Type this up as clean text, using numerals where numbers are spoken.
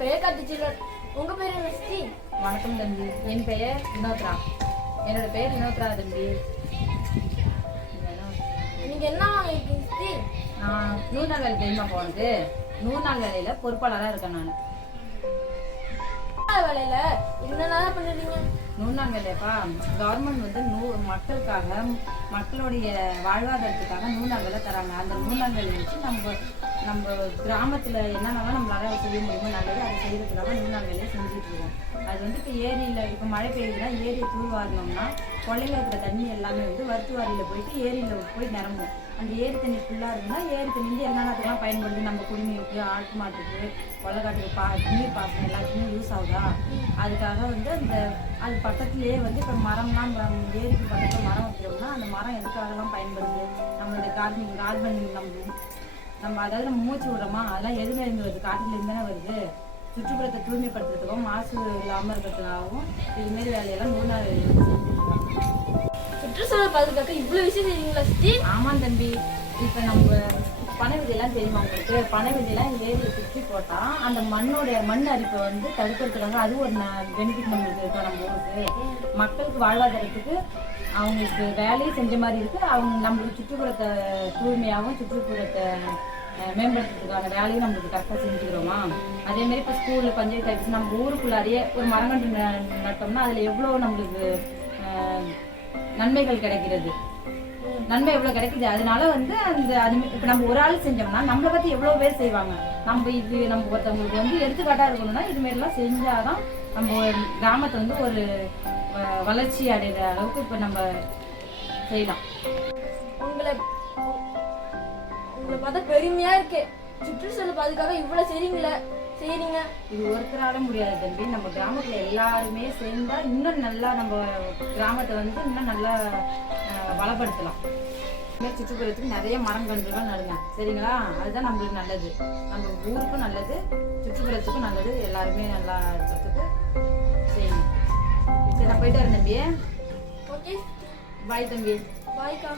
பெயர் காட்டுச்சில்வர். உங்க பேர் என்ன சித்தி? வணக்கம் தம்பி, என் பெயர் வினோத்ரா. என்னோட பெயர் வினோத்ரா தம்பி. நீங்க என்ன வாங்கிருக்கீங்க சித்தி? நான் 100 நாள் வேலை தெரியுமா போனது? 100 நாள் வேலையில பொறுப்பாளராக இருக்கேன். நான் வேலையில என்னென்ன பண்ணுறீங்க? 100 நாள் வேலையப்பா, கவர்மெண்ட் வந்து மக்களுக்காக, மக்களுடைய வாழ்வாதாரத்துக்காக 100 நாள் வேலை தராங்க. அந்த 100 நாள் வேலையை வச்சு நம்ம கிராமத்தில் என்னென்னலாம் நம்மளால செய்ய முடியுமோ நல்லது அதை செய்யறதுக்காக 100 நாள் வேலையை செஞ்சுட்டு இருக்கோம். அது வந்து இப்போ ஏரியில் இப்போ மழை பெய்யுதுன்னா ஏரியை தூர்வாரணும்னா கொள்ளையில் இருக்கிற தண்ணி எல்லாமே வந்து வருத்துவாரியில் போயிட்டு ஏரியில் போய் நிரம்பும். அந்த ஏரி தண்ணி ஃபுல்லாக இருக்குன்னா ஏரி தண்ணி வந்து என்னென்னத்துக்கெல்லாம் பயன்படுது, நம்ம குடிநீருக்கு, ஆட்டு மாட்டுக்கு, கொள்ளைக்காட்டுக்கு நீர் பாசனம் எல்லாத்துக்குமே யூஸ் ஆகுதா. அதுக்காக வந்து அது பக்கத்துலேயே வந்து இப்போ மரம்லாம் ஏரிக்கு பக்கத்தில் மரம் வைக்கிறோம்னா அந்த மரம் எதுக்காகலாம் பயன்படுது, நம்மளுடைய கார்பன் நம்ம அதாவது நம்ம மூச்சு விடுறோமா அதெல்லாம் எதுலேருந்து வருது, காட்டுலேருந்து தானே வருது. சுற்றுப்புறத்தை தூய்மைப்படுத்துறதுக்கும் மாசு இல்லாமல் இருக்கிறதுக்காகவும் இதுமாரி வேலையெல்லாம் 100 நாள் வேலையை செஞ்சுருக்காங்க. சுற்றுச்சூழல் பாதுகாக்க இவ்வளோ விஷயம் செய்வீங்களா சித்தி? ஆமாம் தம்பி. இப்போ நம்ம பனை விதையெல்லாம் தெரியுமா உங்களுக்கு? பனை விதையெல்லாம் ஏரியை சுற்றி போட்டால் அந்த மண் அரிப்பை வந்து தடுக்கிறதுக்காக அது ஒரு பெனிஃபிட் நம்மளுக்கு இருக்கா. நம்ம ஊருக்கு மக்களுக்கு வாழ்வாதாரத்துக்கு அவங்களுக்கு வேலையும் செஞ்ச மாதிரி இருக்குது. அவங்க நம்மளுக்கு சுற்றுப்புறத்தை தூய்மையாகவும் சுற்றுப்புறத்தை மேம்படுத்துறதுக்கான வேலையும் நம்மளுக்கு கரெக்டாக செஞ்சுக்கிறோமா. அதேமாரி இப்போ ஸ்கூலில் பஞ்சாயத்து ஆஃபீஸ் நம்ம ஊருக்குள்ளாரையே ஒரு மரங்கன்று நட்டோம்னா அதில் எவ்வளோ நம்மளுக்கு நன்மைகள் கிடைக்கிறது, நன்மை எவ்வளோ கிடைக்குது. அதனால வந்து அது இப்போ நம்ம ஒரு ஆள் செஞ்சோம்னா நம்மளை பற்றி எவ்வளோ பேர் செய்வாங்க. நம்ம ஒருத்தவங்களுக்கு வந்து எடுத்துக்காட்டாக இருக்கணும்னா இதுமாரிலாம் செஞ்சாதான் நம்ம கிராமத்தை வந்து ஒரு வளர்ச்சி அடைகிற அளவுக்கு இப்போ நம்ம செய்யலாம். உங்களை பார்த்தா பெருமையா இருக்கு. சுற்றுச்சூழல் பாதுகாக்க இவ்வளவு செய்றீங்க. இது ஒருத்தரால முடியாது தம்பி. நம்ம கிராமத்துல எல்லாருமே சேர்ந்தா இன்னும் நல்லா நம்ம கிராமத்தை வந்து இன்னும் நல்லா வளப்படுத்தலாம். சுற்றுப்புறத்துக்கு நிறைய மரங்கன்றுகள் நடுங்க, சரிங்களா? அதுதான் நம்மளுக்கு நல்லது, நம்ம ஊருக்கும் நல்லது, சுற்றுப்புறத்துக்கும் நல்லது, எல்லாருமே நல்லா இருக்கிறதுக்கு செய்யணும். சரி, நான் போயிட்டு வரேன் தம்பி. ஓகே, பாய் தம்பி. பாய்க்கா.